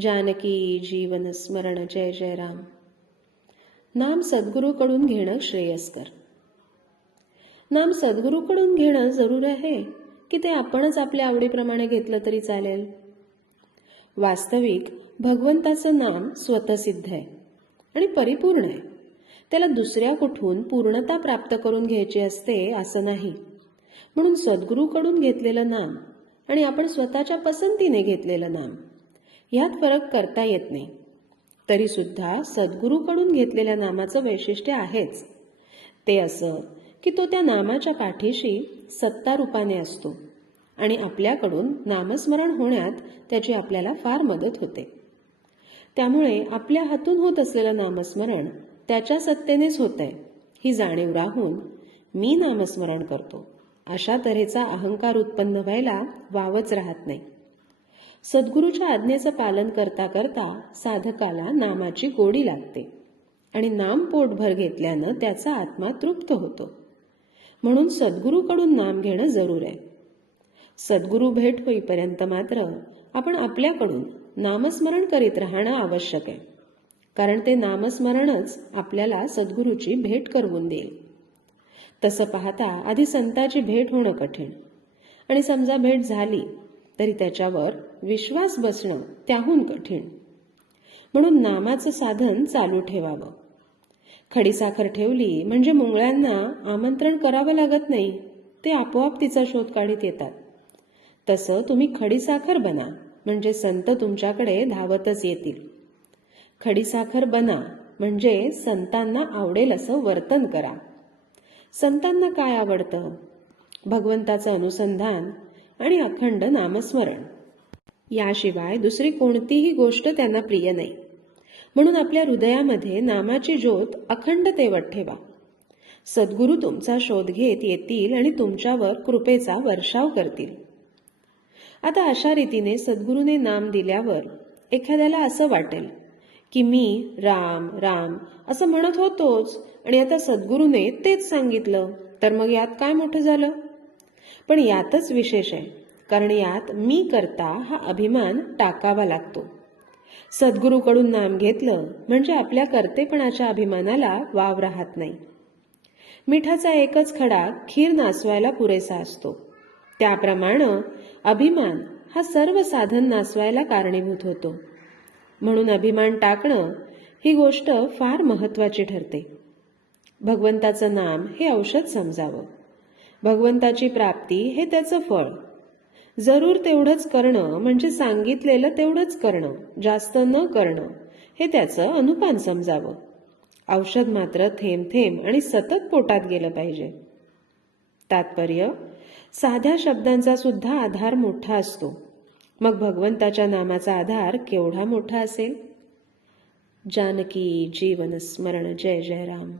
जानकी जीवन स्मरण जय जय राम नाम सद्गुरूकडून घेणं श्रेयस्कर. नाम सद्गुरूकडून घेणं जरूर आहे की ते आपणच आपल्या आवडीप्रमाणे घेतलं तरी चालेल. वास्तविक भगवंताचं नाम स्वतःसिद्ध आहे आणि परिपूर्ण आहे. त्याला दुसऱ्या कुठून पूर्णता प्राप्त करून घ्यायची असते असं नाही. म्हणून सद्गुरूकडून घेतलेलं नाम आणि आपण स्वतःच्या पसंतीने घेतलेलं नाम ह्यात फरक करता येत नाही. तरीसुद्धा सद्गुरूकडून घेतलेल्या नामाचं वैशिष्ट्य आहेच. ते असं की तो त्या नामाच्या पाठीशी सत्ता रूपाने असतो आणि आपल्याकडून नामस्मरण होण्यात त्याची आपल्याला फार मदत होते. त्यामुळे आपल्या हातून होत असलेलं नामस्मरण त्याच्या सत्तेनेच होतंय ही जाणीव राहून मी नामस्मरण करतो. अशा तऱ्हेचा अहंकार उत्पन्न व्हायला वावच राहत नाही. सद्गुरूच्या आज्ञेचं पालन करता करता साधकाला नामाची गोडी लागते आणि नाम पोटभर घेतल्यानं त्याचा आत्मा तृप्त होतो. म्हणून सद्गुरूकडून नाम घेणं जरूर आहे. सद्गुरू भेट होईपर्यंत मात्र आपण आपल्याकडून नामस्मरण करीत राहणं आवश्यक आहे. कारण ते नामस्मरणच आपल्याला सद्गुरूची भेट करवून देईल. तसं पाहता आधी संताची भेट होणं कठीण. आणि समजा भेट झाली तरी त्याच्यावर विश्वास बसणं त्याहून कठीण. म्हणून नामाचं साधन चालू ठेवावं. खडीसाखर ठेवली म्हणजे मुंगळ्यांना आमंत्रण करावं लागत नाही ते आपोआप तिचा शोध काढीत येतात. तसं तुम्ही खडीसाखर बना म्हणजे संत तुमच्याकडे धावतच येतील. खडीसाखर बना म्हणजे संतांना आवडेल असं वर्तन करा. संतांना काय आवडतं? भगवंताचं अनुसंधान आणि अखंड नामस्मरण. याशिवाय दुसरी कोणतीही गोष्ट त्यांना प्रिय नाही. म्हणून आपल्या हृदयामध्ये नामाची ज्योत अखंड तेवट ठेवा. सद्गुरू तुमचा शोध घेत येतील आणि तुमच्यावर कृपेचा वर्षाव करतील. आता अशा रीतीने सद्गुरूने नाम दिल्यावर एखाद्याला असं वाटेल की मी राम राम असं म्हणत होतोच आणि आता सद्गुरूने तेच सांगितलं तर मग यात काय मोठं झालं? पण यातच विशेष आहे. कारण यात मी करता हा अभिमान टाकावा लागतो. सद्गुरूकडून नाम घेतलं म्हणजे आपल्या कर्तेपणाच्या अभिमानाला वाव राहत नाही. मिठाचा एकच खडा खीर नासवायला पुरेसा असतो. त्याप्रमाणे अभिमान हा सर्व साधन नासवायला कारणीभूत होतो. म्हणून अभिमान टाकणं ही गोष्ट फार महत्वाची ठरते. भगवंताचं नाम हे औषध समजावं. भगवंताची प्राप्ती हे त्याचं फळ. जरूर तेवढंच करणं म्हणजे सांगितलेलं तेवढंच करणं जास्त न करणं हे त्याचं अनुपान समजावं. औषध मात्र थेंब थेंब आणि सतत पोटात गेलं पाहिजे. तात्पर्य साध्या शब्दांचा सुद्धा आधार मोठा असतो. मग भगवंताच्या नामाचा आधार केवढा मोठा असेल? जानकी जीवन स्मरण जय जय राम